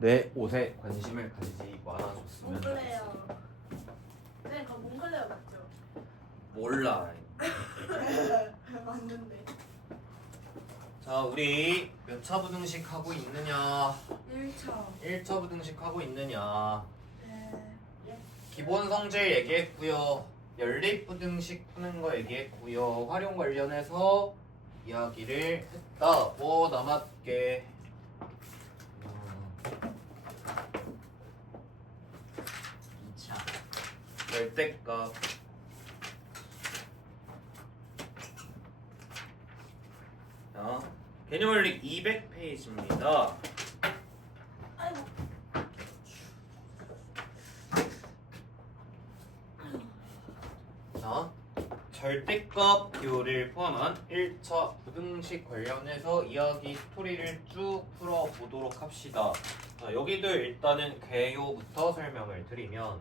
내 옷에 관심을 가지지 말아줬으면 몽글레어. 네, 그거 몽글레어 맞죠? 몰라. 맞는데. 자, 우리 몇 차 부등식 하고 있느냐? 1차. 1차 부등식 하고 있느냐? 네. 예. 기본 성질 얘기했고요. 연립 부등식 푸는 거 얘기했고요. 활용 관련해서 이야기를 했다. 뭐 남았게? 절대값. 자, 개념원리 200페이지입니다. 아이고. 자, 절대값 기호를 포함한 1차 부등식 관련해서 이야기 스토리를 쭉 풀어보도록 합시다. 자, 여기도 일단은 개요부터 설명을 드리면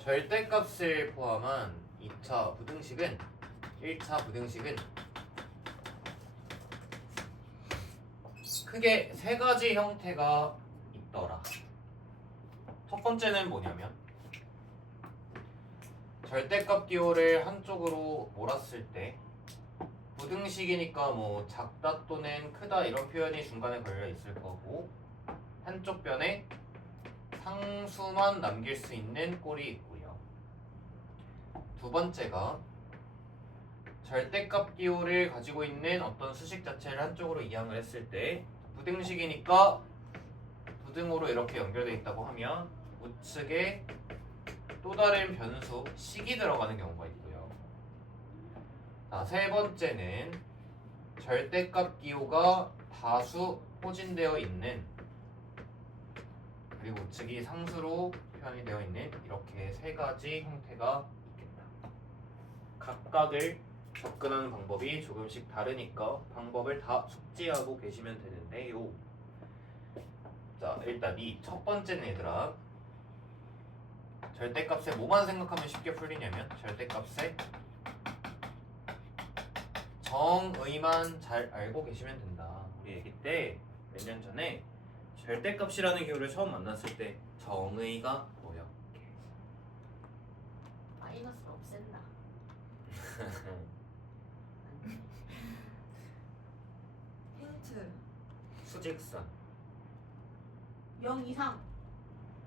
절대값을 포함한 2차 부등식은 1차 부등식은 크게 세 가지 형태가 있더라. 첫 번째는 뭐냐면 절대값 기호를 한쪽으로 몰았을 때 부등식이니까 뭐 작다 또는 크다 이런 표현이 중간에 걸려 있을 거고 한쪽 변에 상수만 남길 수 있는 꼴이 있고요. 두 번째가 절대값 기호를 가지고 있는 어떤 수식 자체를 한쪽으로 이항을 했을 때 부등식이니까 부등호로 이렇게 연결되어 있다고 하면 우측에 또 다른 변수 식이 들어가는 경우가 있고요. 자, 세 번째는 절대값 기호가 다수 포진되어 있는 그리고 우측이 상수로 표현이 되어 있는 이렇게 세 가지 형태가 있겠다. 각각을 접근하는 방법이 조금씩 다르니까 방법을 다 숙지하고 계시면 되는데요. 자, 일단 이 첫 번째는 얘들아 절대값에 뭐만 생각하면 쉽게 풀리냐면 절대값에 정의만 잘 알고 계시면 된다. 우리 얘기 때 몇 년 전에 절대값이라는 기호를 처음 만났을 때 정의가 뭐야? 마이너스 없앤다. 힌트. 수직선. 0 이상.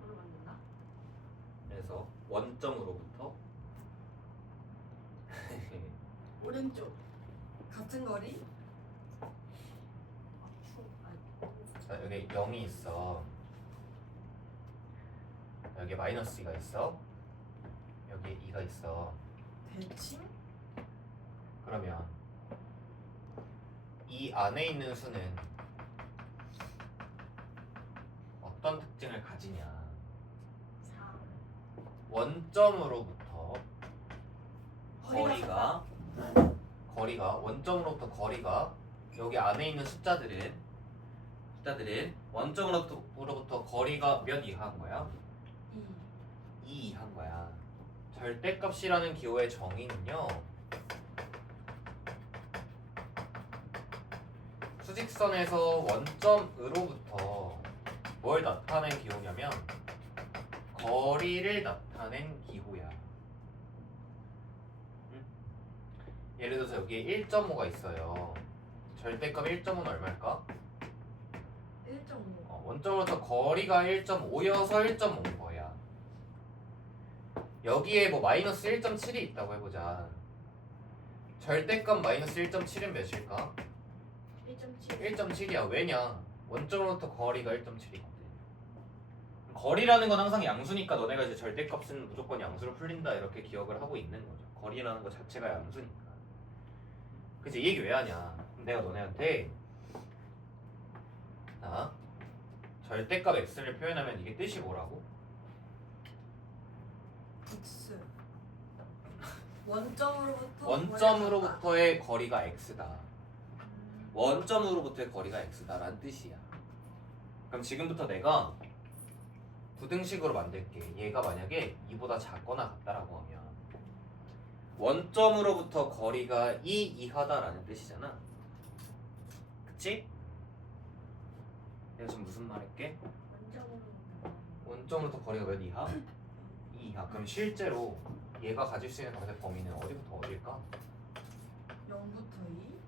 으로 만든다. 그래서 원점으로부터 오른쪽. 같은 거리. 자, 여기 0이 있어. 여기 마이너스 2가 있어. 여기 2가 있어. 대칭? 그러면 이 안에 있는 수는 어떤 특징을 가지냐? 4. 원점으로부터 거리가 원점으로부터 거리가 여기 안에 있는 숫자들은 원점으로부터 거리가 몇 이하인 거야? 2 이하인 거야. 절대값이라는 기호의 정의는요. 수직선에서 원점으로부터 뭘 나타낸 기호냐면 거리를 나타낸 기호야. 예를 들어서 여기에 1.5가 있어요. 절대값 1.5는 얼마일까? 1.5. 원점으로부터 거리가 1.5여서 1.5인 거야. 여기에 뭐 마이너스 1.7이 있다고 해보자. 절대값 마이너스 1.7은 몇일까? 1.7. 1.7이야. 왜냐? 원점으로부터 거리가 1.7이거든. 거리라는 건 항상 양수니까 너네가 이제 절대값은 무조건 양수로 풀린다 이렇게 기억을 하고 있는 거죠. 거리라는 거 자체가 양수니까. 그치? 이 얘기 왜 하냐? 그럼 내가 너네한테 자, 절대값 x를 표현하면 이게 뜻이 뭐라고? x. 원점으로부터 원점으로부터의 거리가 x다. 원점으로부터의 거리가 x다 라는 뜻이야. 그럼 지금부터 내가 부등식으로 만들게. 얘가 만약에 2보다 작거나 같다라고 하면 원점으로부터 거리가 2 이하다 라는 뜻이잖아. 그치? 내가 지금 무슨 말 할게? 원점으로 원점으로부터 거리가 몇 이하? 2 이하. 그럼 실제로 얘가 가질 수 있는 각의 범위는 어디부터 어딜까? 0부터 2?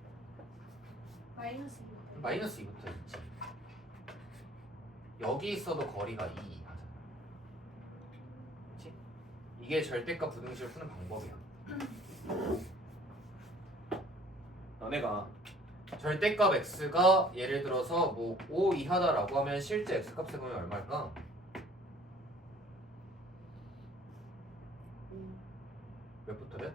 마이너스 2부터 마이너스 2부터 있지. 여기 있어도 거리가 2 이하잖아. 그렇지? 이게 절대값 부등식을 푸는 방법이야. 너네가 절대값 x가 예를 들어서 뭐 5 이하다라고 하면 실제 x 값에 보면 얼마일까? 몇부터 몇?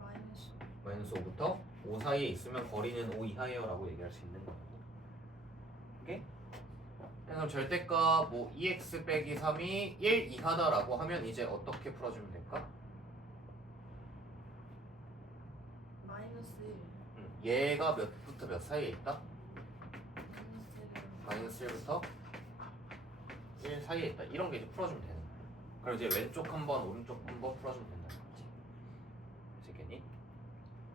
마이너스 마이너스 5부터 5 사이에 있으면 거리는 5 이하예요 라고 얘기할 수 있는 거고. 오케이? 그럼 절대값 뭐 2x 빼기 3이 1 이하다라고 하면 이제 어떻게 풀어주면 될까? 마이너스 1 얘가 몇부터 몇 사이에 있다? 마이너스 1 마이너스 1부터 1 사이에 있다. 이런 게 이제 풀어주면 되는 거야. 그럼 이제 왼쪽 한 번, 오른쪽 한 번 풀어주면 된다는 거지. 아시겠니?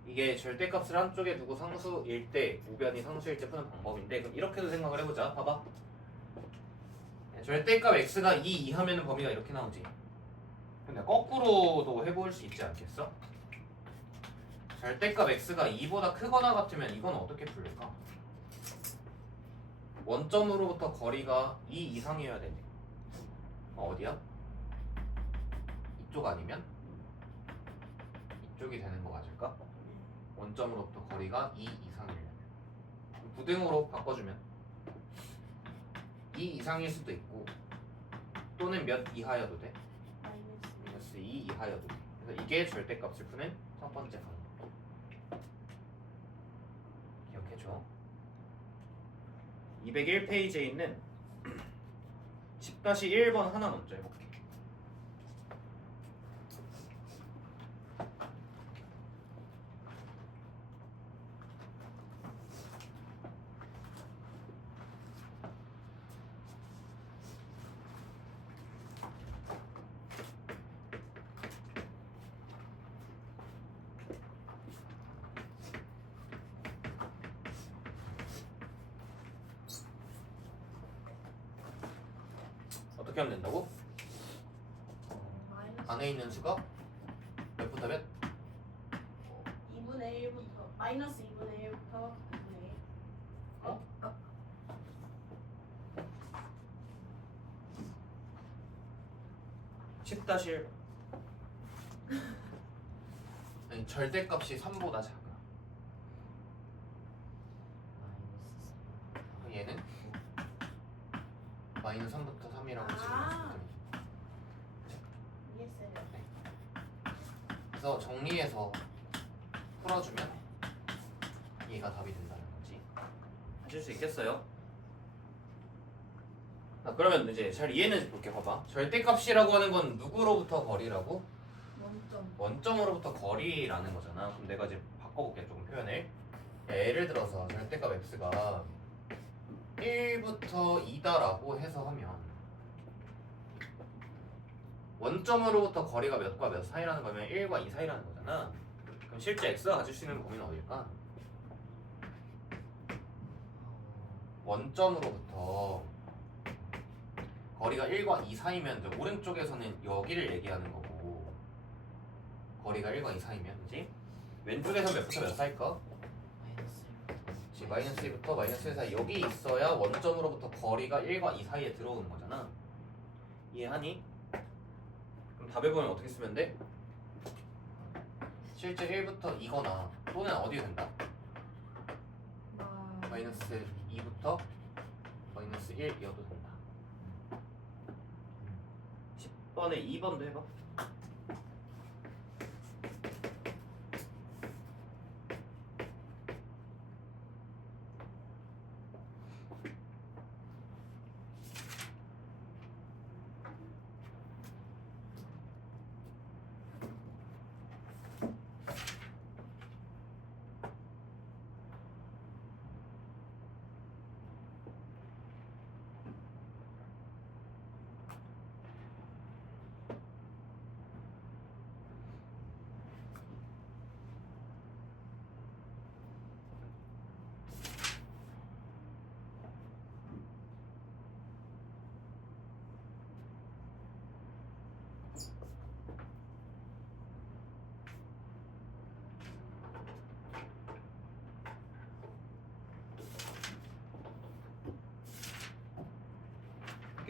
이게 절대값을 한쪽에 두고 상수일 때, 우변이 상수일 때 푸는 방법인데, 그럼 이렇게도 생각을 해보자. 봐봐. 절대값 x가 2 이하면 범위가 이렇게 나오지. 근데 거꾸로도 해볼 수 있지 않겠어? 절대값 x가 2보다 크거나 같으면 이건 어떻게 풀릴까? 원점으로부터 거리가 2 이상이어야 되네. 어디야? 이쪽 아니면? 이쪽이 되는 거 맞을까? 원점으로부터 거리가 2 이상이려면 부등호로 바꿔주면 2 이상일 수도 있고 또는 몇 이하여도 돼? 마이너스 2 이하여도 돼. 그래서 이게 절대값을 푸는 첫 번째 방법. 기억해줘. 201페이지에 있는 10-1번 하나 먼저 해볼게. 어떻게 하면 된다고? 마이너스 안에 있는 수가 몇부터 몇? 2분의 1부터 마이너스 2분의 1부터 2분의 1 어? 10-1 아니, 절대값이 3보다 작아. 그럼 얘는 마이너스 3부터 3이라고 지금 아. 말씀드린. 이해했어요. 그래서 정리해서 풀어주면 얘가 답이 된다는 거지. 하실 수 있겠어요? 자, 그러면 이제 잘 이해는 볼게. 봐봐. 절대값이라고 하는 건 누구로부터 거리라고? 원점 원점으로부터 거리라는 거잖아. 그럼 내가 이제 바꿔볼게 조금 표현을. 예를 들어서 절대값 x가 1부터 2다라고 해서 하면 원점으로부터 거리가 몇과 몇 사이라는 거면 1과 2 사이라는 거잖아. 그럼 실제 x가 가질 수 있는 범위는 어딜까? 원점으로부터 거리가 1과 2 사이면 이제 오른쪽에서는 여기를 얘기하는 거고 거리가 1과 2 사이면 그지? 왼쪽에서 몇부터 몇 사이일까? 그치, 마이너스 1부터 마이너스 1 사이 여기 있어야 원점으로부터 거리가 1과 2 사이에 들어오는 거잖아. 이해하니? 그럼 답을 보면 어떻게 쓰면 돼? 실제 1부터 2거나 또는 어디에 된다? 마이너스 2부터 마이너스 1이어도 된다. 10번에 2번도 해봐.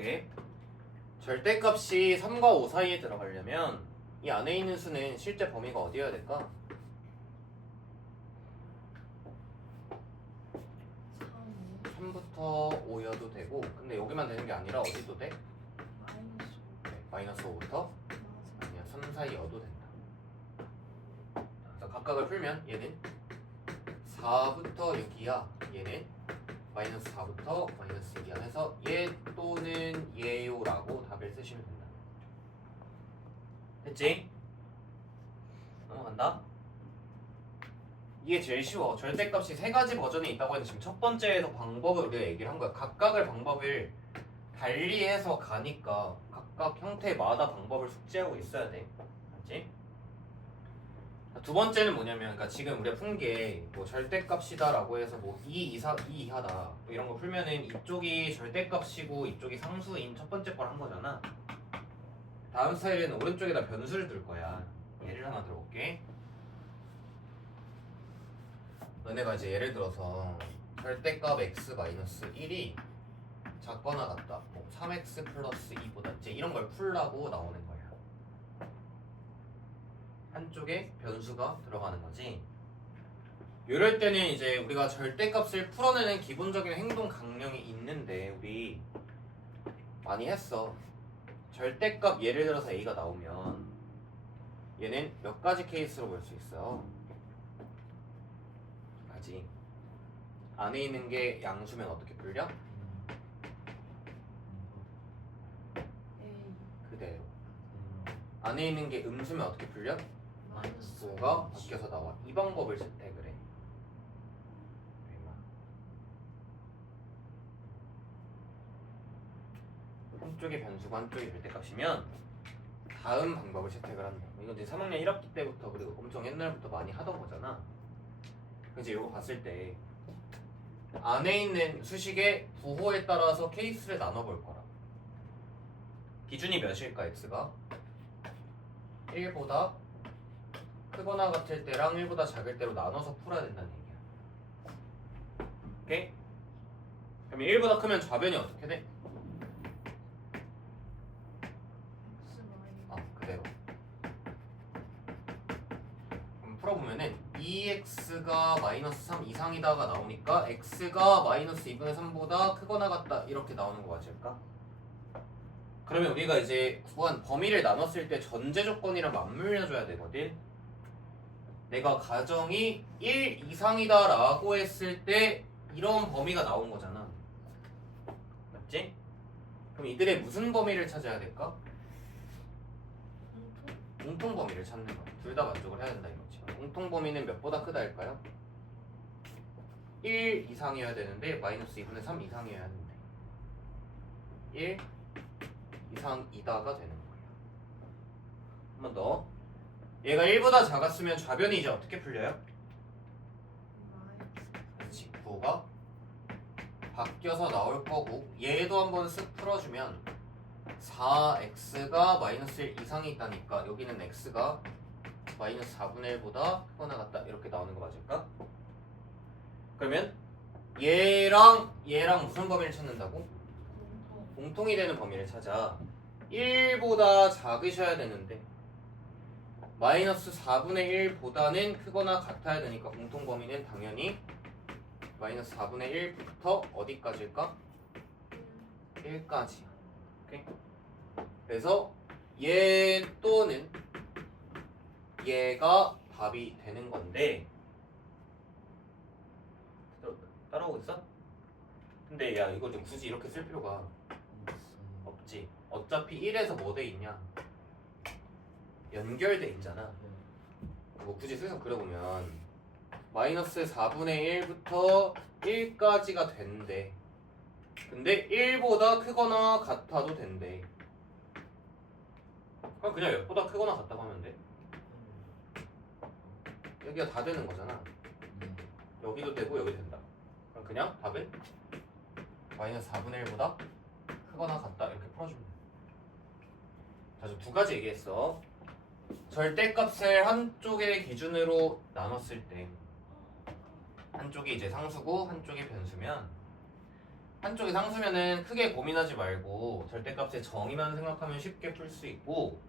해볼게. 절대값이 3과 5 사이에 들어가려면 이 안에 있는 수는 실제 범위가 어디여야 될까? 3, 3부터 5여도 되고, 근데 여기만 되는 게 아니라 어디도 돼? 5 마이너스 네, 마이너스 5부터 5 아니야 3 사이여도 된다. 그래서 각각을 풀면 얘는 4부터 6이야. 얘는 마이너스 4부터 마이너스 2이야. 해서 얘 또는 얘요라고 답을 쓰시면 된다. 됐지? 넘어간다. 이게 제일 쉬워. 절대값이 세 가지 버전이 있다고 했는데 지금 첫 번째에서 방법을 우리가 얘기를 한 거야. 각각을 방법을 달리해서 가니까 각각 형태마다 방법을 숙지하고 있어야 돼. 맞지? 두 번째는 뭐냐면, 그러니까 지금 우리가 푼 게 뭐 절대값이다라고 해서 뭐 2 이하다 뭐 이런 거 풀면은 이쪽이 절대값이고 이쪽이 상수인 첫 번째 걸 한 거잖아. 다음 스타일에는 오른쪽에다 변수를 둘 거야. 예를 하나 들어볼게. 너네가 이제 예를 들어서 절대값 x-1이 작거나 같다. 뭐 3x 플러스 2보다 이제 이런 걸 풀라고 나오는 거야. 한쪽에 변수가 들어가는 거지. 이럴 때는 이제 우리가 절대값을 풀어내는 기본적인 행동 강령이 있는데 우리 많이 했어. 절대값 예를 들어서 a가 나오면 얘는 몇 가지 케이스로 볼 수 있어요. 가지. 안에 있는 게 양수면 어떻게 풀려? A 그대로. 안에 있는 게 음수면 어떻게 풀려? 마이너스 5가 바뀌어서 나와. 이 방법을 쓸 때 그래. 한쪽에 변수가 한쪽에 절대값이면 다음 방법을 채택을 한다. 이건 이제 3학년 1학기 때부터 그리고 엄청 옛날부터 많이 하던 거잖아. 이제 이거 봤을 때 안에 있는 수식의 부호에 따라서 케이스를 나눠볼 거라. 기준이 몇일까 x가? 1보다 크거나 같을 때랑 1보다 작을 때로 나눠서 풀어야 된다는 얘기야. 오케이? 그럼 1보다 크면 좌변이 어떻게 돼? X 아 그대로. 그럼 풀어보면은 2x가 마이너스 3 이상이다가 나오니까 x가 마이너스 2분의 3보다 크거나 같다 이렇게 나오는 거 맞을까? 그러면 우리가 이제 구한 범위를 나눴을 때 전제 조건이랑 맞물려 줘야 되거든. 내가 가정이 1 이상이다 라고 했을 때 이런 범위가 나온 거잖아. 맞지? 그럼 이들의 무슨 범위를 찾아야 될까? 공통 범위를 찾는 거야. 둘 다 만족을 해야 된다 이거지. 공통 범위는 몇보다 크다 할까요? 1 이상이어야 되는데 마이너스 2분의 3 이상이어야 하는데 1 이상이다가 되는 거예요. 한 번 더. 얘가 1보다 작았으면 좌변이 이제 어떻게 풀려요? 그렇지. 부호가 바뀌어서 나올 거고 얘도 한번 쓱 풀어주면 4x가 마이너스 1 이상이 있다니까 여기는 x가 마이너스 4분의 1보다 크거나 같다 이렇게 나오는 거 맞을까? 그러면 얘랑 무슨 범위를 찾는다고? 공통이 되는 범위를 찾아. 1보다 작으셔야 되는데 마이너스 4분의 1보다는 크거나 같아야 되니까 공통 범위는 당연히 마이너스 4분의 1부터 어디까지일까? 1까지야. 오케이? 그래서 얘 또는 얘가 답이 되는 건데 따라오고 있어? 근데 야 이거 좀 굳이 이렇게 쓸 필요가 없지. 어차피 1에서 뭐 돼 있냐? 연결돼 있잖아. 뭐 굳이 슬슬 그려보면 마이너스 4분의 1부터 1까지가 된대. 근데 1보다 크거나 같아도 된대. 그럼 그냥 몇보다 크거나 같다고 하면 돼. 여기가 다 되는 거잖아. 여기도 되고 여기도 된다. 그럼 그냥 답은 마이너스 4분의 1보다 크거나 같다 이렇게 풀어주면 돼. 자, 저 두 가지 얘기했어. 절대값을 한쪽의 기준으로 나눴을 때 한쪽이 이제 상수고 한쪽이 변수면 한쪽이 상수면은 크게 고민하지 말고 절대값의 정의만 생각하면 쉽게 풀 수 있고,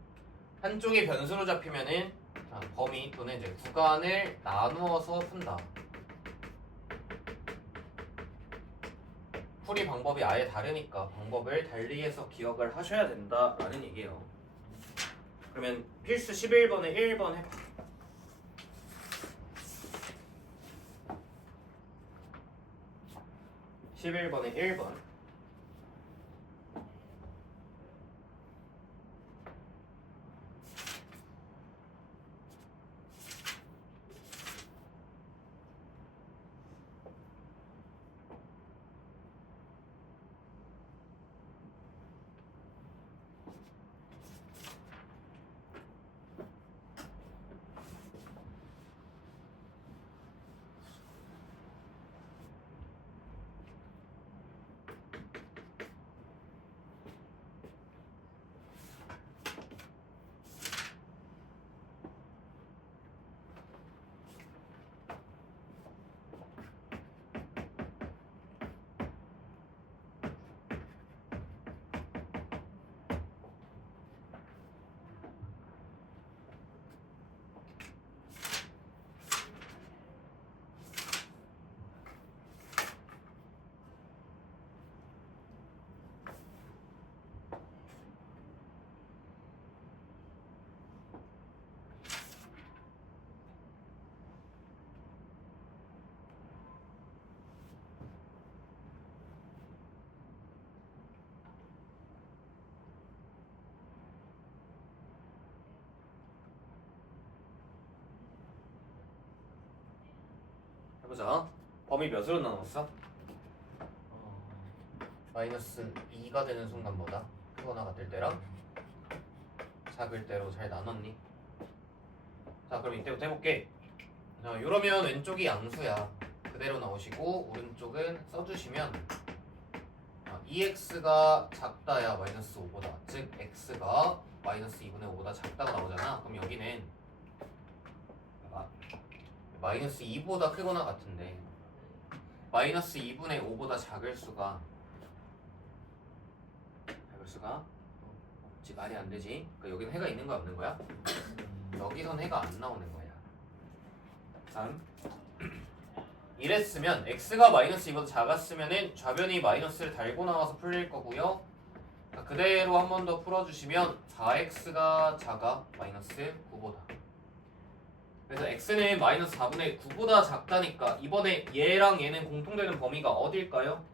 한쪽이 변수로 잡히면은 자, 범위 또는 이제 구간을 나누어서 푼다. 풀이 방법이 아예 다르니까 방법을 달리해서 기억을 하셔야 된다라는 얘기예요. 그러면 필수 11번에 1번 해봐. 11번에 1번. 해보자. 범위 몇으로 나눴어? 마이너스 2가 되는 순간보다 크거나 같을 때랑 작을 때로 잘 나눴니? 자, 그럼 이때부터 해볼게. 자, 이러면 왼쪽이 양수야. 그대로 나오시고 오른쪽은 써주시면 2x가 작다야 마이너스 5보다, 즉 x가 마이너스 2분의 5보다 작다가 나오잖아. 그럼 여기는 마이너스 2보다 크거나 같은데 마이너스 2분의 5보다 작을 수가 없지. 말이 안 되지. 그러니까 여기는 해가 있는 거야 없는 거야? 여기선 해가 안 나오는 거야. 다음. 이랬으면 x가 마이너스 2보다 작았으면은 좌변이 마이너스를 달고 나와서 풀릴 거고요. 자, 그대로 한 번 더 풀어주시면 4x가 작아 마이너스 9보다. 그래서 x는 마이너스 4분의 9보다 작다니까 이번에 얘랑 얘는 공통되는 범위가 어딜까요?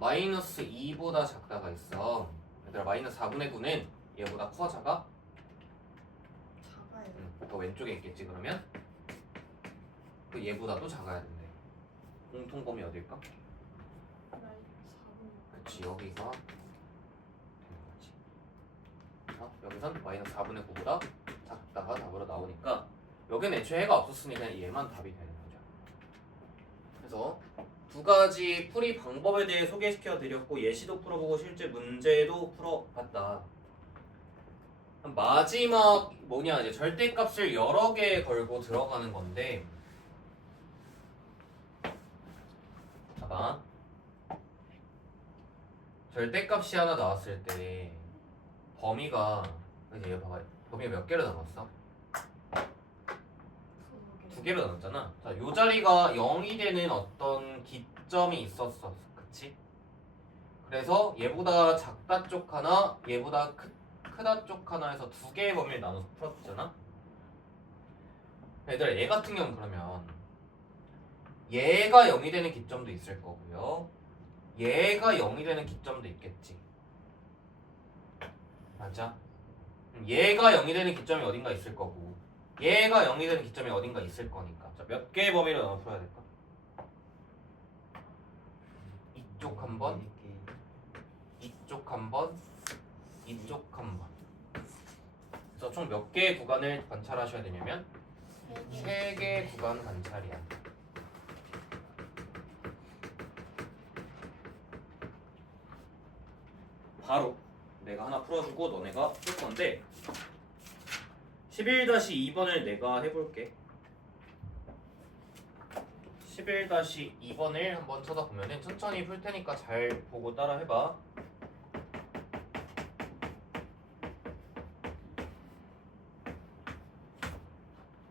마이너스 2보다 작다가 있어. 얘들아, 마이너스 4분의 9는 얘보다 커 작아? 작아요. 더 왼쪽에 있겠지. 그러면 그 얘보다도 작아야 된대. 공통 범위 어딜까? 그렇지, 여기가 되는 거지. 여기선 마이너스 4분의 9보다 작다가 답으로 나오니까 여기는 애초에 해가 없었으니 그냥 얘만 답이 되는 거죠. 그래서 두 가지 풀이 방법에 대해 소개시켜 드렸고 예시도 풀어보고 실제 문제도 풀어봤다. 마지막 뭐냐, 이제 절대값을 여러 개 걸고 들어가는 건데, 봐봐. 절대값이 하나 나왔을 때 범위가 이제 얘 봐봐. 범위가 몇 개로 나눴어? 두 개로 나눴잖아. 자, 요 자리가 0이 되는 어떤 기점이 있었어. 그치? 그래서 얘보다 작다 쪽 하나, 얘보다 크다 쪽 하나 해서 두 개의 범위를 나눠서 풀었잖아. 얘들아, 얘 같은 경우는 그러면 얘가 0이 되는 기점도 있을 거고요. 얘가 0이 되는 기점도 있겠지. 맞아? 얘가 0이 되는 기점이 어딘가 있을 거고 얘가 0이 되는 기점이 어딘가 있을 거니까. 자, 몇 개의 범위로 나눠 풀어야 될까? 이쪽 한 번, 이쪽 한 번, 이쪽 한 번. 그래서 총 몇 개의 구간을 관찰하셔야 되냐면 3개의 구간 관찰이야. 바로 내가 하나 풀어주고 너네가 풀 건데 11-2번을 내가 해볼게. 11-2번을 한번 쳐다보면은 천천히 풀 테니까 잘 보고 따라 해봐.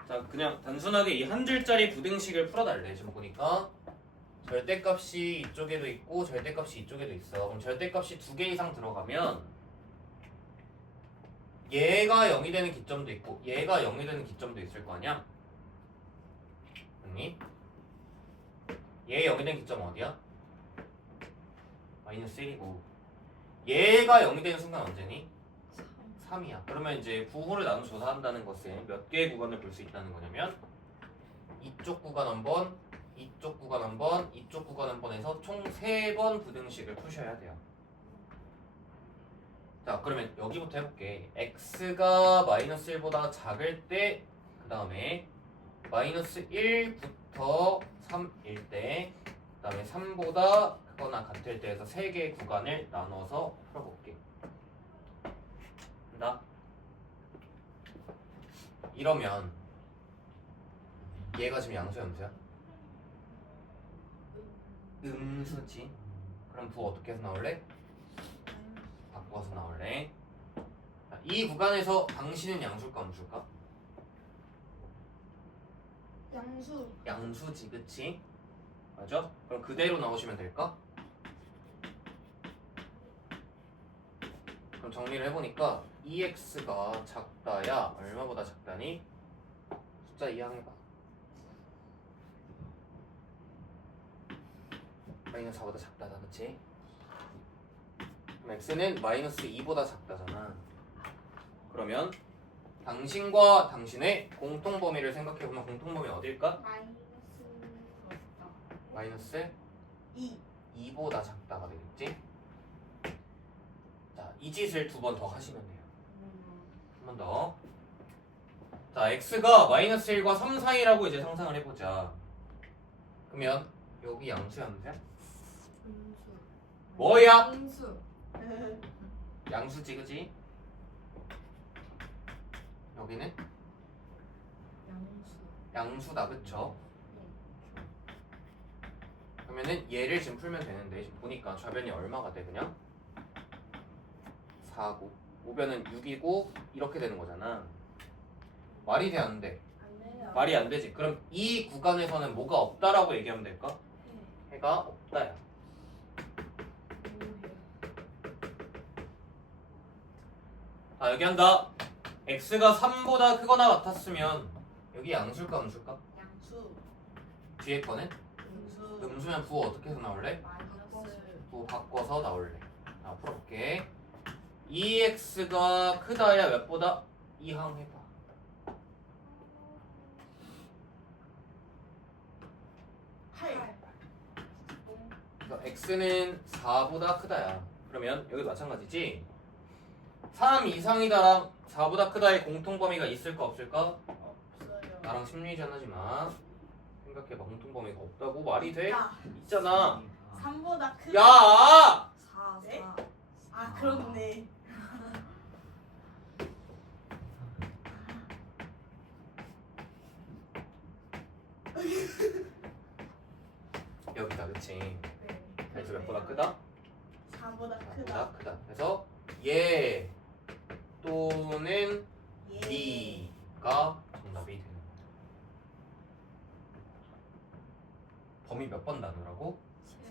자, 그냥 단순하게 이 한 줄짜리 부등식을 풀어달래. 지금 보니까 절대값이 이쪽에도 있고 절대값이 이쪽에도 있어. 그럼 절대값이 2개 이상 들어가면 얘가 0이 되는 기점도 있고 얘가 0이 되는 기점도 있을 거 아니야? 아니? 얘 0이 되는 기점 어디야? 마이너스 1이고 얘가 0이 되는 순간 언제니? 3이야. 그러면 이제 부호를 나눠 조사한다는 것은 몇 개의 구간을 볼 수 있다는 거냐면 이쪽 구간 한 번, 이쪽 구간 한 번, 이쪽 구간 한 번에서 총 3번 부등식을 푸셔야 돼요. 자, 그러면 여기부터 해볼게. x가 마이너스 1보다 작을 때, 그 다음에 마이너스 1부터 3일 때, 그 다음에 3보다 크거나 같을 때에서 3개의 구간을 나눠서 풀어볼게. 한다. 이러면 얘가 지금 양수야, 음수야? 음수지. 그럼 부 어떻게 해서 나올래? 바꿔서 나올래. 자, 이 구간에서 당신은 양수일까 음수일까? 양수. 양수지, 그치? 맞아? 그럼 그대로 나오시면 될까? 그럼 정리를 해보니까 EX가 작다야 얼마보다 작다니? 숫자 2항 해봐. 마이너스 4보다 작다다, 그치? 그럼 X는 마이너스 2보다 작다잖아. 그러면 당신과 당신의 공통범위를 생각해보면 공통범위 어딜까? 마이너스 2. 2보다 작다가 되겠지? 자, 이 짓을 2번 더 하시면 돼요. 한 번 더. 자, x가 마이너스 1과 3 사이라고 이제 상상을 해보자. 그러면 여기 양수야, 음수야? 음수. 뭐야? 음수. 양수지, 그지? 여기는 양수. 양수다, 그쵸? 그러면은 얘를 지금 풀면 되는데 지금 보니까 좌변이 얼마가 돼 그냥? 4고 5변은 6이고 이렇게 되는 거잖아. 말이 돼 안 돼? 안 돼요. 말이 안 되지. 그럼 이 구간에서는 뭐가 없다라고 얘기하면 될까? 해가 없다야. 자, 여기 한다. x가 3보다 크거나 같았으면 여기 양수일까 음수일까? 양수. 뒤에 거는? 음수. 음수면 부호 어떻게 해서 나올래? 마이너스. 부호 바꿔서 나올래. 자, 풀어볼게. 2x가 크다야 몇보다? 2항 해봐. 그래서 x는 4보다 크다야. 그러면 여기도 마찬가지지? 3 이상이다랑 4보다 크다의 공통범위가 있을까 없을까? 없어요. 나랑 심리전 하지 마. 생각해봐. 공통범위가 없다고 말이 돼? 야, 있잖아. 3보다 크다. 야! 4. 네? 아, 그렇네. 여기다, 그치? 네. 그래서 몇보다 크다? 4보다 4보다 크다. 크다. 그래서 얘 또는 예. D가 정답이 되는 거야. 범위 몇 번 나누라고?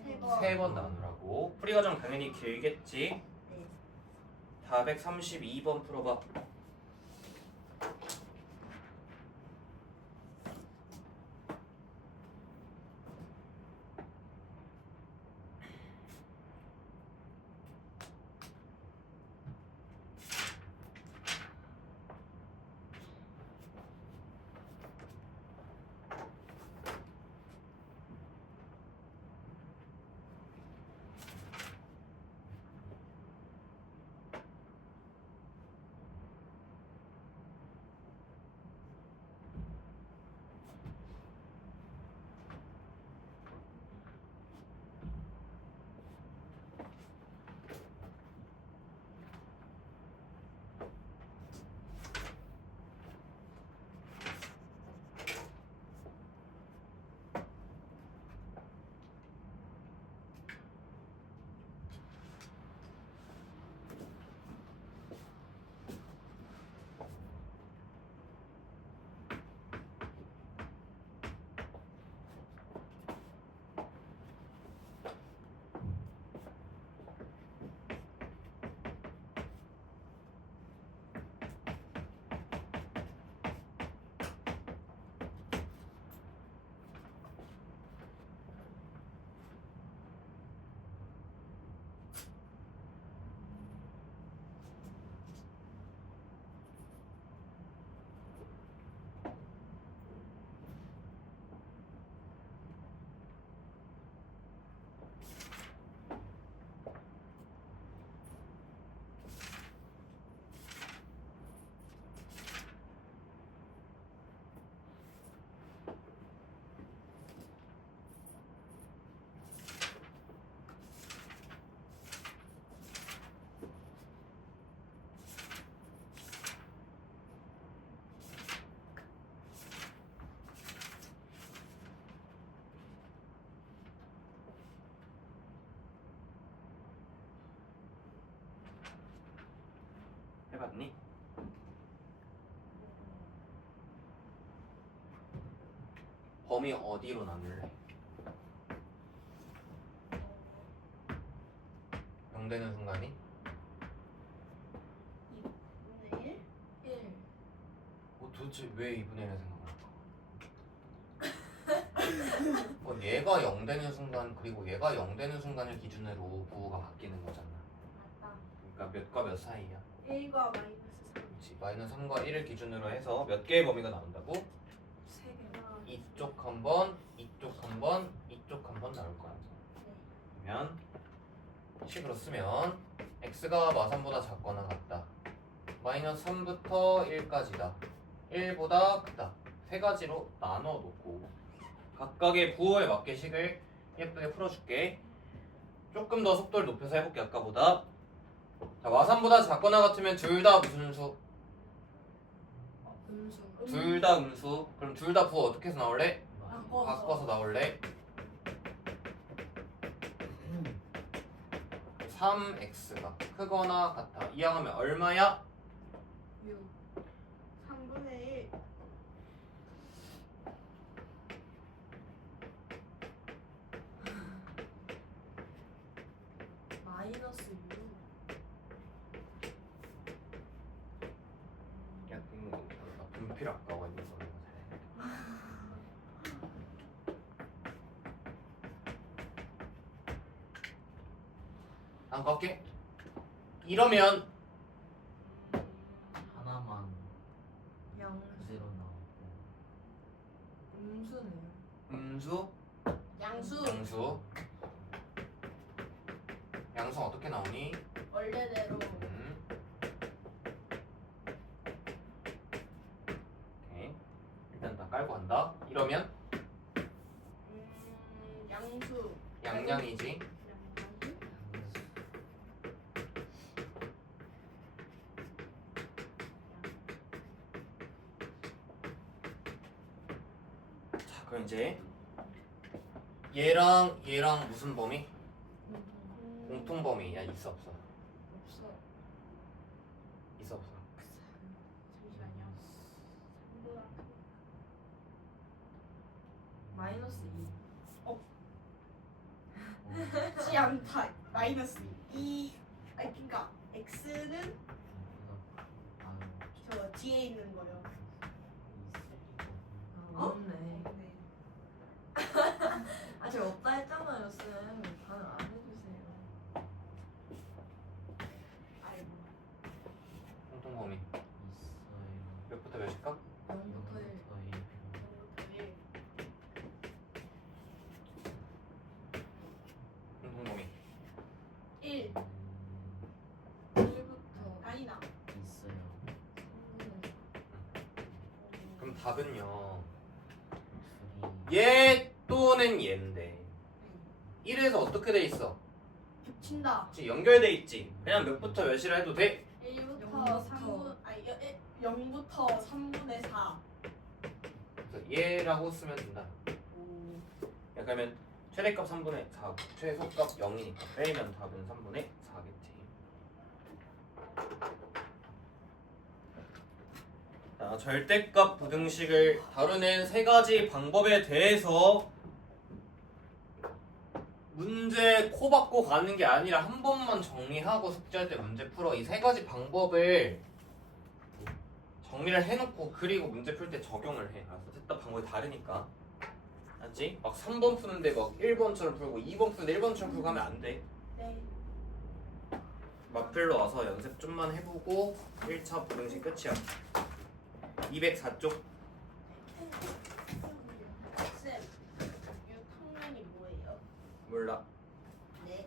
3번. 3번 나누라고. 풀이 과정 당연히 길겠지? 네. 432번 풀어봐. 맞니? 범위 어디로 나눌래? 0 되는 순간이? 2분의 1? 1. 도대체 왜 2분의 1을 생각할까? 얘가 0 되는 순간 그리고 얘가 0 되는 순간을 기준으로 부호가 바뀌는 거잖아. 맞다. 그러니까 몇과 몇 사이야? 1과 마이너스 3. 그렇지. 마이너스 3과 1을 기준으로 해서 몇 개의 범위가 나온다고? 3개. 이쪽 한 번, 이쪽 한 번, 이쪽 한 번 나올 거야. 그러면 식으로 쓰면 x가 마3보다 작거나 같다. 마이너스 3부터 1까지다. 1보다 크다. 세 가지로 나눠 놓고 각각의 부호에 맞게 식을 예쁘게 풀어줄게. 조금 더 속도를 높여서 해볼게 아까보다. 자, 마3보다 작거나 같으면 둘 다 무슨 수? 음수. 둘 다 음수. 그럼 둘 다 부호 어떻게 해서 나올래? 바꿔서. 바꿔서 나올래? 3x가 크거나 같아. 이항하면 얼마야? 6. 3분의 1. 마이너스 6. 야, 분필 아까워 있는 거. 안 깎게? 이러면 하나만 양수. 그대로 나오고 음수네요. 음수, 양수. 양수. 양수 어떻게 나오니? 원래대로. 오케이. 일단 다 깔고 한다. 이러면 양수. 양양이지. 양수. 자, 그럼 이제 얘랑 무슨 범위? 공통 범위야. 있어 없어? 없어. 있어 없어? 잠시만요. 3보다 마이너스 2. 크지 않다. 마이너스 2. 아니 그러니까 x는 저 뒤에 있는 거요. 없네. 아, 제가 없다 했잖아요, 쌤. 반응 안 해주세요. 아이고. 공통 범위 몇부터 몇일까? 0부터 1. 0부터 1. 공통 범위 1. 1부터 아니다. 그럼 답은요 얘 또는 얘인데 1에서 어떻게 돼 있어? 겹친다. 지금 연결돼 있지. 그냥 몇부터 몇이라 해도 돼. 1부터 3분 아니 0부터 3분의 4. 그래서 얘라고 쓰면 된다. 그러면 최대값 3분의 4, 최소값 0이니까 빼면 답은 3분의 4겠지. 자, 절대값 부등식을 다루는 세 가지 방법에 대해서 문제 코 박고 가는 게 아니라 한 번만 정리하고 숙제할 때 문제 풀어. 이 세 가지 방법을 정리를 해놓고 그리고 문제 풀 때 적용을 해. 알았어? 셋 다 방법이 다르니까. 알지? 막 3번 푸는데 막 1번처럼 풀고 2번 푸는데 1번처럼 풀고 하면 안 돼. 네. 마필로 와서 연습 좀만 해보고 1차 부등식 끝이야. 204쪽. 쌤, 6학년이 뭐예요? 몰라. 네.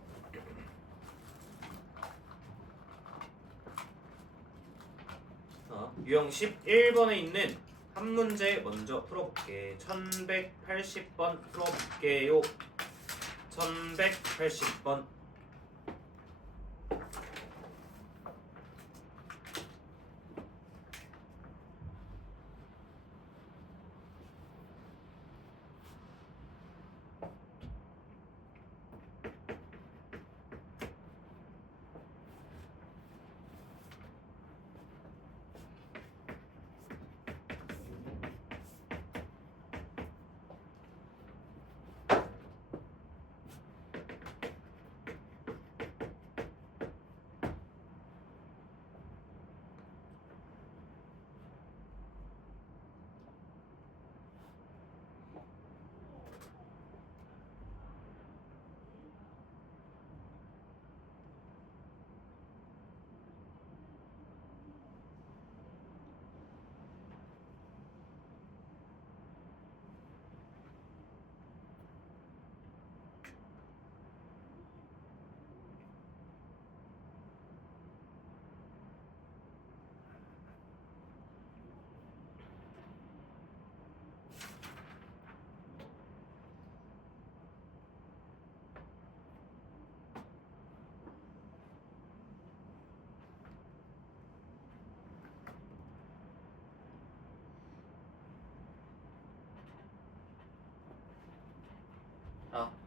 유형 11번에 있는 한 문제 먼저 풀어볼게. 1180번 풀어볼게요. 1180번.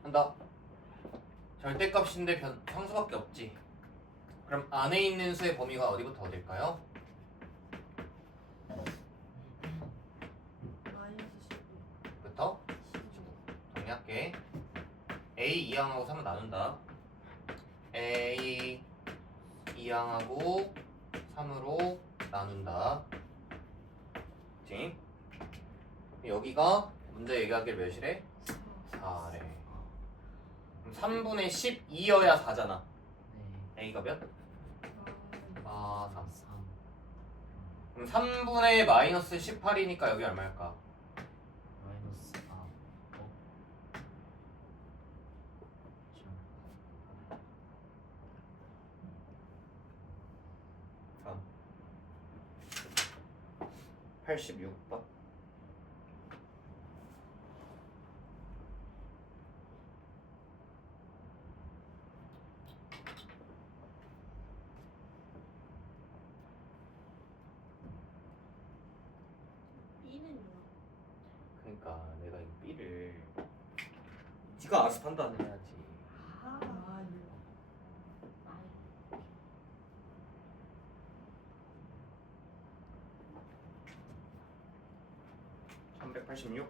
한다. 절대값인데 상수밖에 없지. 그럼 안에 있는 수의 범위가 어디부터 어딜까요? 마이너스 12. 부터 15. 정리할게. A 2항하고 3을 나눈다. A 2항하고 3으로 나눈다. 그치? 여기가 문제 얘기하길 몇이래? 4래. 그럼 3분의 12여야 4잖아. 네. A가 몇? 아, 3. 3. 그럼 3분의 마이너스 18이니까 여기 얼마일까? 마이너스 4. 86번. B는요? 그러니까 내가 이 B를 네가 알아서 판단해야지. 아, 아, 386.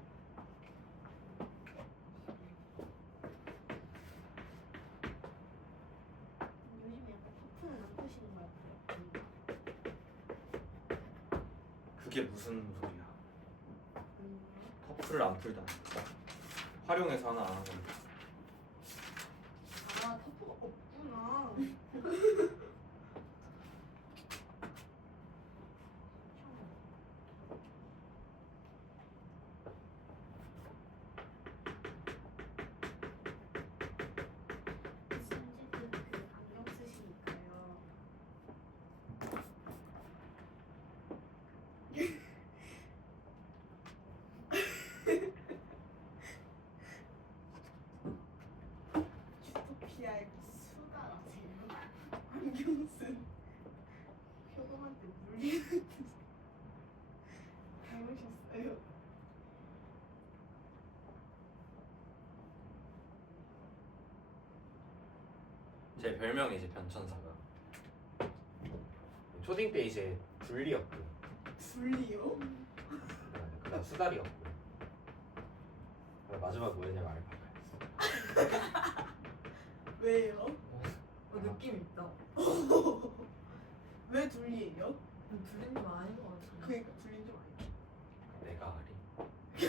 요즘에 약간 터프는 안 푸시는 것 같아요. 그게 무슨 소리야? 음. 터프를 안 풀다. 활용해서 하나 안 하는 건데. 아, 터프가 없구나. 선생님 그 안경 쓰시니까요. 주토피아의 수다라세요. 안경 쓴 표범한테 물리는 듯 닮으셨어요. 제 별명이 이제 변천사가. 초딩 때 이제 둘리였고, 둘리요? 그다음 수달이었고, 그다음 마지막 뭐였냐면 알파카였어. 왜요? 느낌 있다. 왜 둘리예요? 둘린 좀 아닌 것 같은데. 그러니까 둘린 좀 아니야. 내가 아리.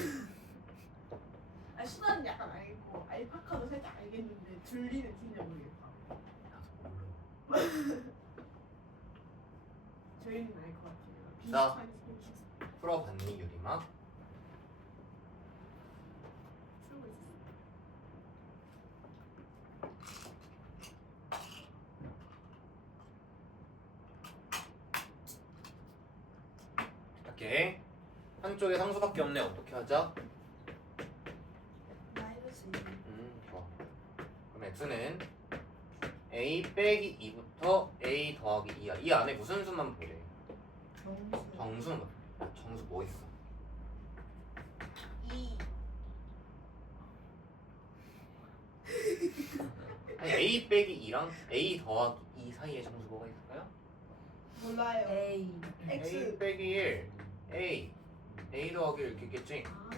아니 수다는 약간 알고 알파카도 살짝 알겠는데 둘리는 진짜 모르겠다. 나도 몰라. 저희는 알 것 같아요. 자. 비슷한 생긴 풀어봤니 유리마? 풀고 있었어요. 이렇게 한쪽에 상수밖에 없네. 어떻게 하자? 마이너스 2. 좋아. 그럼 x는 a 빼기 2부터 a 더하기 2야. 이 안에 무슨 수만 보래? 정수. 정수는 뭐? 정수 뭐 있어? 2 아니 a 빼기 2랑 a 더하기 2 사이에 정수 뭐가 있을까요? 몰라요. A. X. a 빼기 1 a 더하기 1 이렇게 있겠지? 아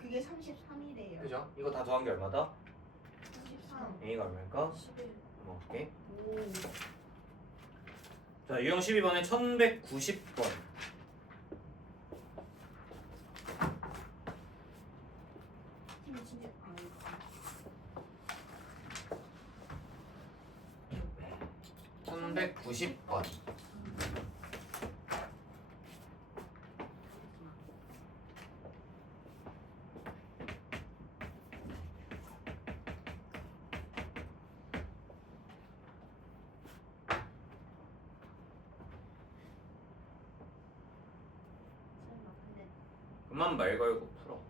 그게 33이래요. 그죠? 이거 다 더한 게 얼마다? 33. a가 얼마일까? 11. 넘어갈게. 오. 자, 유형 12번에 1190번. 힘이 진짜 아 이거. 1190번. 설마 근데 그만 말 걸고 풀어.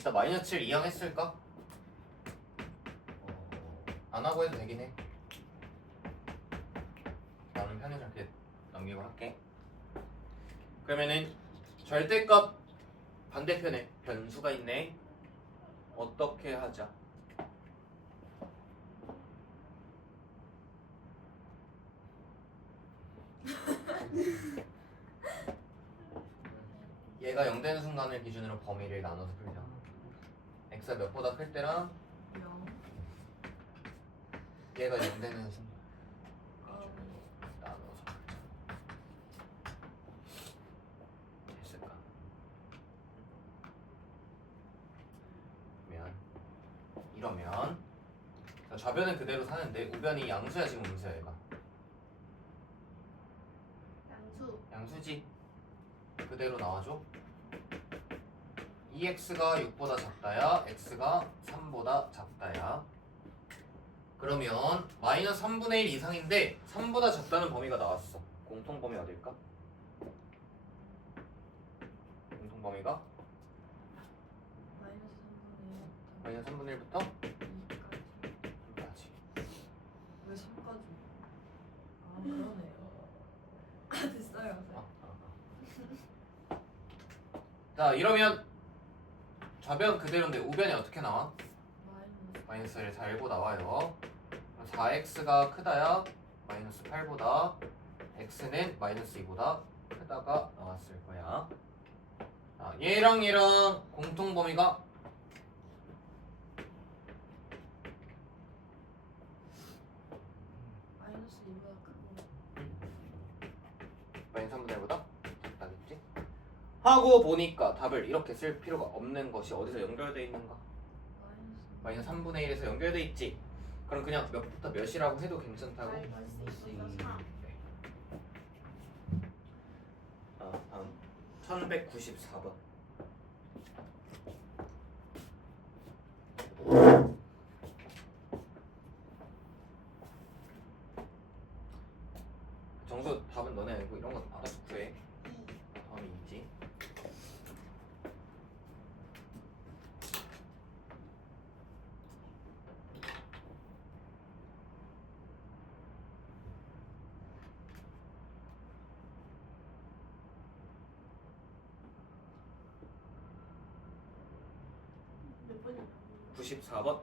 일단 마이너스 7 이항했을까? 안 하고 해도 되긴 해. 나는 편의점 이렇게 넘기고 할게. 그러면은 절대값 반대편에 변수가 있네. 어떻게 하자? 얘가 0 되는 순간을 기준으로 범위를 나눠서 풀자. x가 몇보다 클 때랑 0. 얘가 0 되는 순간 나눠서 풀자. 됐을까? 이러면 자, 좌변은 그대로 사는데 우변이 양수야 지금 음수야 얘가? 양수지. 그대로 나와줘. 2x가 6보다 작다야 x가 3보다 작다야. 그러면 마이너스 3분의 1 이상인데 3보다 작다는 범위가 나왔어. 공통범위 어딜까? 공통범위가 마이너스 3분의 1부터 2까지. 왜 3까지? 아 그러네요. 됐어요. 자 이러면 좌변 그대로인데 우변이 어떻게 나와? 마이너스를 달고 나와요. 4x가 크다야 마이너스 8보다 x는 마이너스 2보다 크다가 나왔을 거야. 자, 얘랑 얘랑 공통범위가 마이너스 2보다 크고. 마이너스 3분의 1보다 작다겠지? 하고 보니까 답을 이렇게 쓸 필요가 없는 것이 어디서 연결되어 있는가? 마이너스 3분의 1에서 연결되어 있지. 그럼 그냥 몇부터 몇이라고 해도 괜찮다고? 네. 다음 1194번. 정수 답은 너네 알고 이런 건 알아서 구해. 다음이 있지. 몇 번이야? 94번.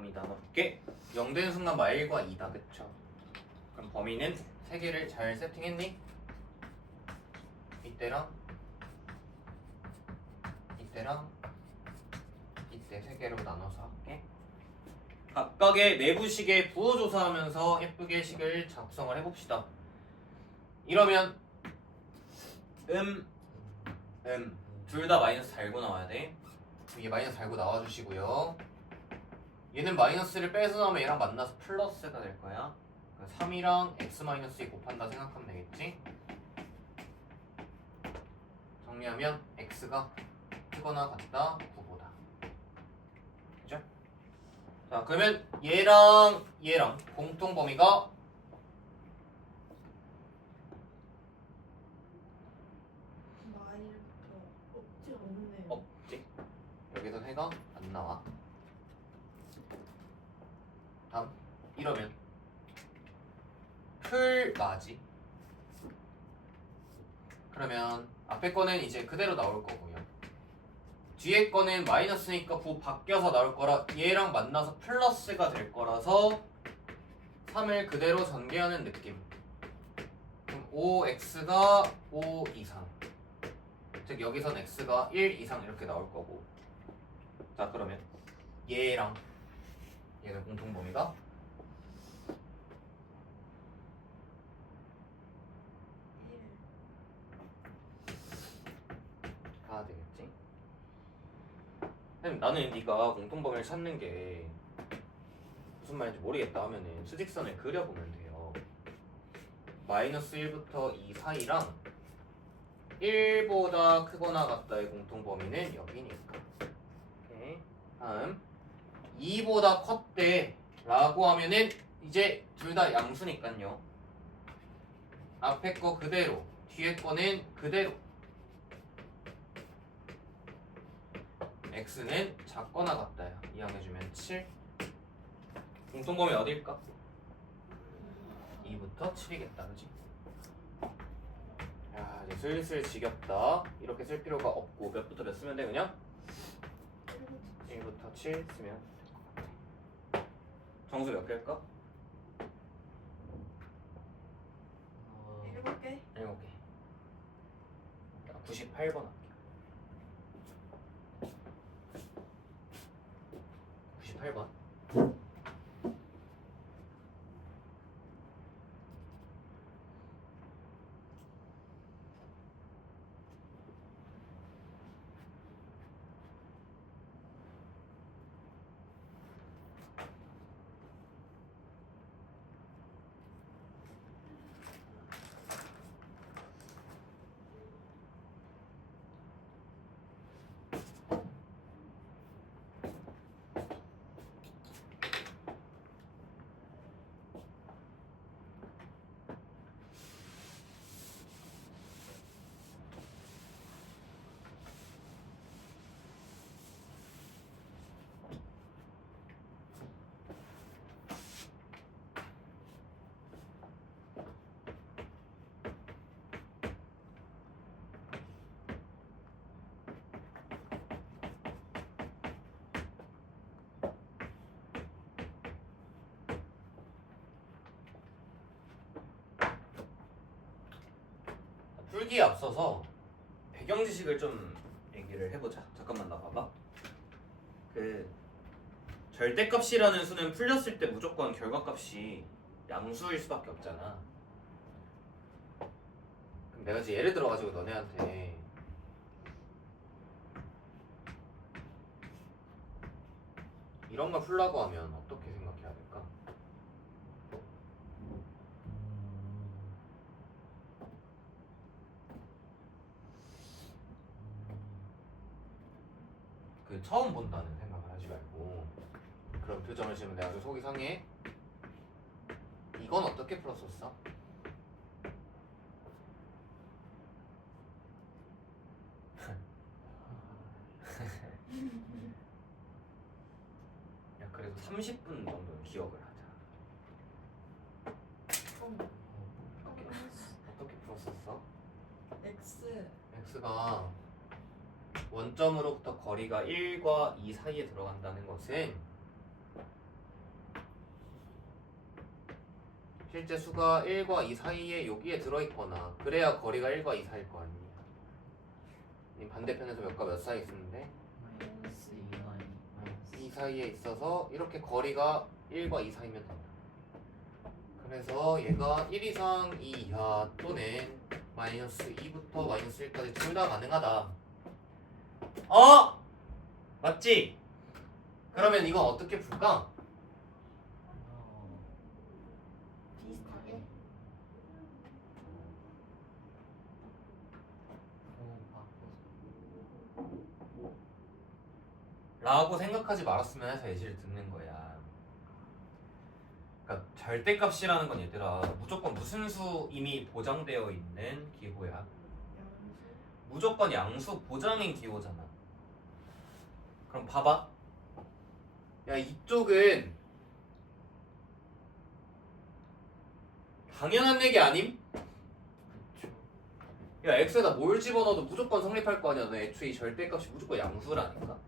범위 나눠볼게. 0 되는 순간 마일과 2다. 그쵸? 그럼 범위는 3개를 잘 세팅했니? 이때랑 이때랑 이때 3개로 나눠서 할게. 각각의 내부식에 부호조사하면서 예쁘게 식을 작성을 해봅시다. 이러면 둘 다 마이너스 달고 나와야 돼. 이게 마이너스 달고 나와주시고요. 얘는 마이너스를 빼서 나오면 얘랑 만나서 플러스가 될 거야. 3이랑 x-2 곱한다 생각하면 되겠지? 정리하면 x가 크거나 같다 9보다. 그죠? 자, 그러면 얘랑 공통 범위가 마일부터 없지 않네. 없지? 여기서 해가 안 나와. 다음 이러면 풀 맞이. 그러면 앞에 거는 이제 그대로 나올 거고요. 뒤에 거는 마이너스니까 부 바뀌어서 나올 거라 얘랑 만나서 플러스가 될 거라서 3을 그대로 전개하는 느낌. 그럼 5x가 5 이상. 즉 여기선 x가 1 이상 이렇게 나올 거고. 자, 그러면 얘랑 얘는 공통 범위가 가 되겠지? 선생님, 나는 네가 공통 범위를 찾는 게 무슨 말인지 모르겠다 하면은 수직선을 그려보면 돼요. 마이너스 1부터 2 사이랑 1보다 크거나 같다의 공통 범위는 여기니까. 오케이. 다음 2보다 컸대 라고 하면은 이제 둘 다 양수니까요. 앞에 거 그대로 뒤에 거는 그대로. x는 작거나 같다야. 이항해주면 7. 공통범위 어딜까? 2부터 7이겠다. 그지? 야, 이제 슬슬 지겹다. 이렇게 쓸 필요가 없고 몇부터 몇 쓰면 돼 그냥? 1부터 7 쓰면 정수 몇 개일까? 7개? 7개. 98번 할게. 98번. 풀기에 앞서서 배경 지식을 좀 얘기를 해보자. 잠깐만 나봐봐. 그 절대값이라는 수는 풀렸을 때 무조건 결과값이 양수일 수밖에 없잖아. 그럼 내가 이제 예를 들어가지고 너네한테 이런 걸 풀라고 하면 어떻게 생각해야 될까? 그 처음 본다는 생각을 하지 말고 그럼 표정을 지으면 내가 좀 속이 상해. 이건 어떻게 풀었었어? 야, 그래도 30분 정도는 기억을 하자. 어떻게 풀었었어? x가 원점으로부터 거리가 1과 2 사이에 들어간다는 것은 실제 수가 1과 2 사이에 여기에 들어있거나 그래야 거리가 1과 2 사이일 거 아니에요. 이 반대편에서 몇 과 몇 사이 있는데 마이너스 2와 마이너스 2 사이에 있어서 이렇게 거리가 1과 2 사이면 된다. 그래서 얘가 1 이상 2 이하 또는 마이너스 2부터 마이너스 1까지 둘 다 가능하다. 맞지? 그러면 이건 어떻게 풀까? 비슷하게. 바꿔서 라고 생각하지 말았으면 해서 예시를 듣는 거야. 그러니까 절대값이라는 건 얘들아 무조건 무슨 수 이미 보장되어 있는 기호야. 무조건 양수 보장인 기호잖아. 그럼 봐봐. 야 이쪽은 당연한 얘기 아님? 그쵸. 야 x에다 뭘 집어넣어도 무조건 성립할 거 아니야. 너 애초에 이 절대값이 무조건 양수라니까.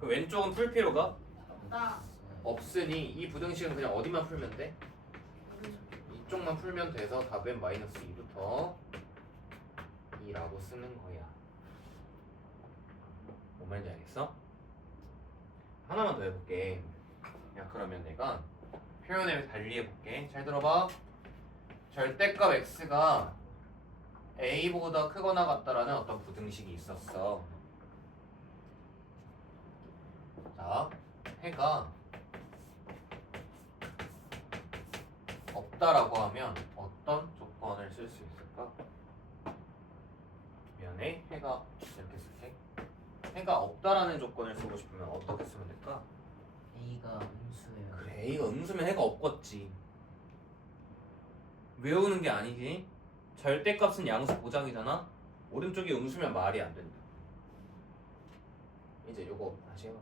그 왼쪽은 풀 필요가 없다. 없으니 이 부등식은 그냥 어디만 풀면 돼? 이쪽만 풀면 돼서 답은 마이너스 2부터 2라고 쓰는 거야. 뭔 말인지 알겠어? 하나만 더 해볼게. 야 그러면 내가 표현을 달리 해볼게. 잘 들어봐. 절대값 x가 a보다 크거나 같다라는 어떤 부등식이 있었어. 자, 해가 없다라고 하면 어떤 조건을 쓸 수 있을까? 미안해, 해가 이렇게 쓸게. 해가 없다라는 조건을 쓰고 싶으면 어떻게 쓰면 될까? A가 음수예요. 그래, A가 음수면 해가 없겠지. 외우는 게 아니지. 절대값은 양수 보장이잖아. 오른쪽이 음수면 말이 안 된다. 이제 요거 다시 해봐.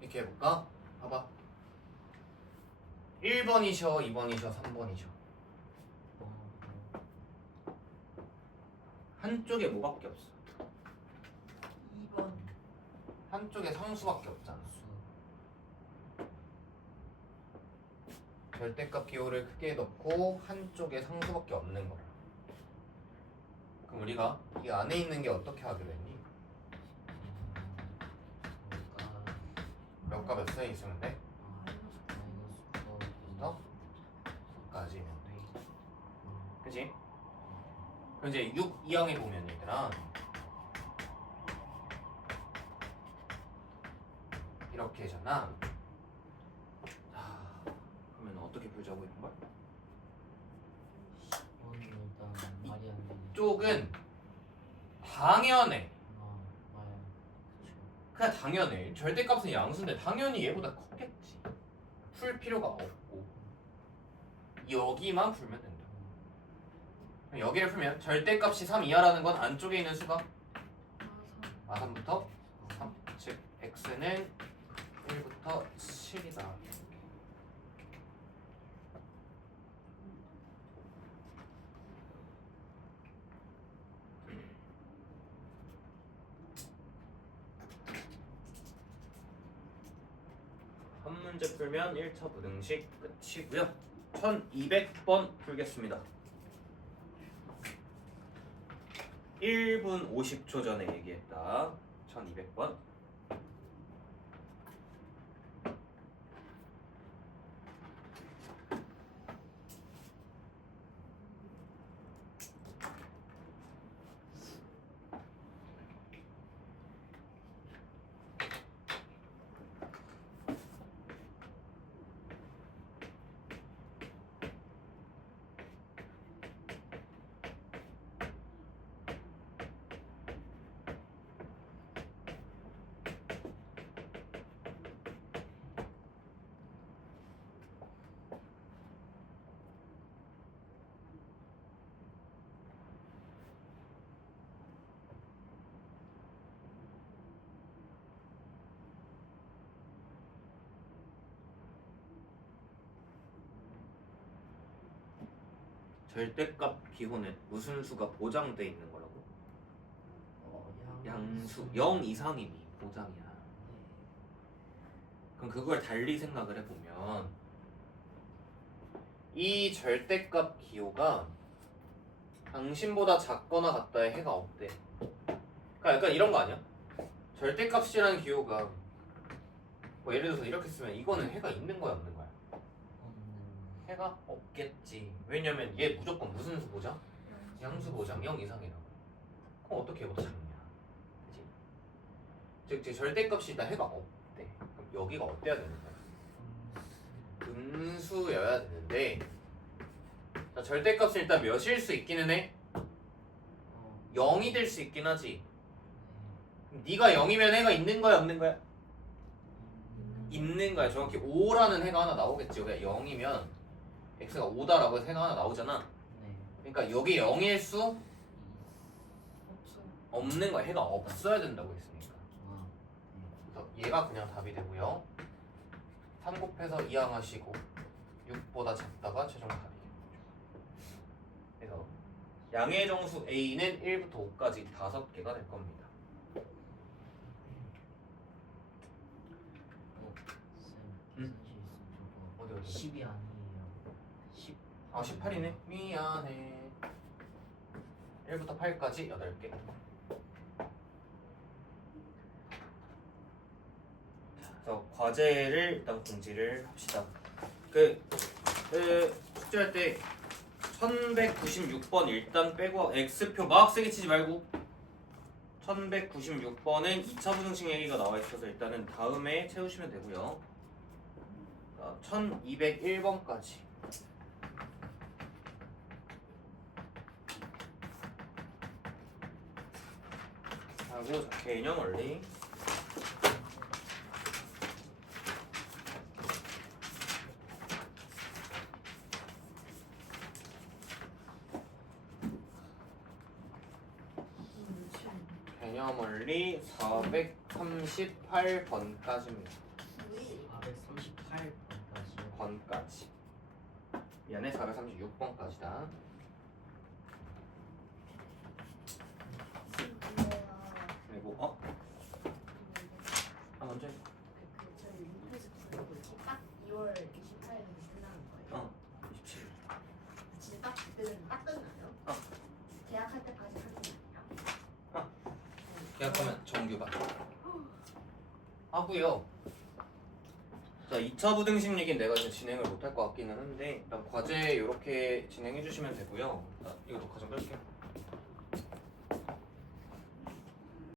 이렇게 해볼까? 봐봐. 1번이셔, 2번이셔, 3번이셔. 한쪽에 뭐밖에 없어? 2번. 한쪽에 상수밖에 없잖아. 절대값 기호를 크게 넣고 한쪽에 상수밖에 없는 거야. 그럼 우리가 이 안에 있는 게 어떻게 하기로 했니? 몇 과 몇 사이 있으면 돼? 어? 까지. 그치? 그럼 이제 6, 2항에 보면 얘들아 이렇게 잖아. 자, 그러면 어떻게 풀자고 이런 걸? 일단 말이 안 되네. 이쪽은 당연해. 맞아요. 그냥 당연해. 절대값은 양수인데 당연히 얘보다 컸겠지. 풀 필요가 없고 여기만 풀면 된다. 그럼 여기를 풀면 절대값이 3 이하라는 건 안쪽에 있는 수가 마3부터 3, 즉 x는 1부터 7이다. 한 문제 풀면 1차 부등식 끝이고요. 1200번 풀겠습니다. 1분 50초 전에 얘기했다. 1200번. 절대값 기호는 무슨 수가 보장돼 있는 거라고? 양수 0 이상이니 보장이야. 네. 그럼 그걸 달리 생각을 해보면 이 절대값 기호가 당신보다 작거나 같다에 해가 없대. 그러니까 약간 이런 거 아니야? 절대값이라는 기호가 뭐 예를 들어서 이렇게 쓰면 이거는 해가 있는 거야 없는 거야? 없는. 해가 없겠지. 왜냐면 얘 무조건 무슨 수 보장? 양수 보장 0 이상이라고. 그럼 어떻게 해보자 찾느냐? 그치? 즉 절대값이 일단 해가 없대. 그럼 여기가 어때야 되는 거야? 음수여야 되는데 자, 절대값은 일단 몇일 수 있기는 해? 0이 될 수 있긴 하지. 그럼 네가 0이면 해가 있는 거야 없는 거야? 있는 거야. 정확히 5라는 해가 하나 나오겠지. 왜 0이면 x가 5다라고 해서 해가 하나 나오잖아. 네. 그러니까 여기 0일 수 없어. 없는 거야. 해가 없어야 된다고 했으니까. 아, 그래서 얘가 그냥 답이 되고요. 3 곱해서 이항하시고 6보다 작다가 최종 답이겠죠. 그래서 양의 정수 a는 1부터 5까지 5개가 될 겁니다. 쌤, 어디 저거 어디? 10이 아니에요. 10. 아 18이네. 미안해. 1부터 8까지 8개. 그래서 과제를 일단 공지를 합시다. 숙제할 때 1196번 일단 빼고 X표 막 세게 치지 말고 1196번은 2차 부등식 얘기가 나와 있어서 일단은 다음에 채우시면 되고요. 1201번까지 하고 자, 개념 원리 개념 원리 438번까지입니다. 438번까지요. 번까지. 미안해 436번까지다. 그리고 먼저 해. 저희 인터넷에서 보니까 딱 2월 28일에 끝나는 거예요. 27일. 진짜 딱 그때는 딱 끝나요? 계약할 때까지 하는 거 아니야? 계약하면 정규반 하고요. 자 2차 부등식 얘기는 내가 이제 진행을 못할 것 같기는 한데 일단 과제 이렇게 진행해 주시면 되고요. 이거 녹화 좀 끌게요.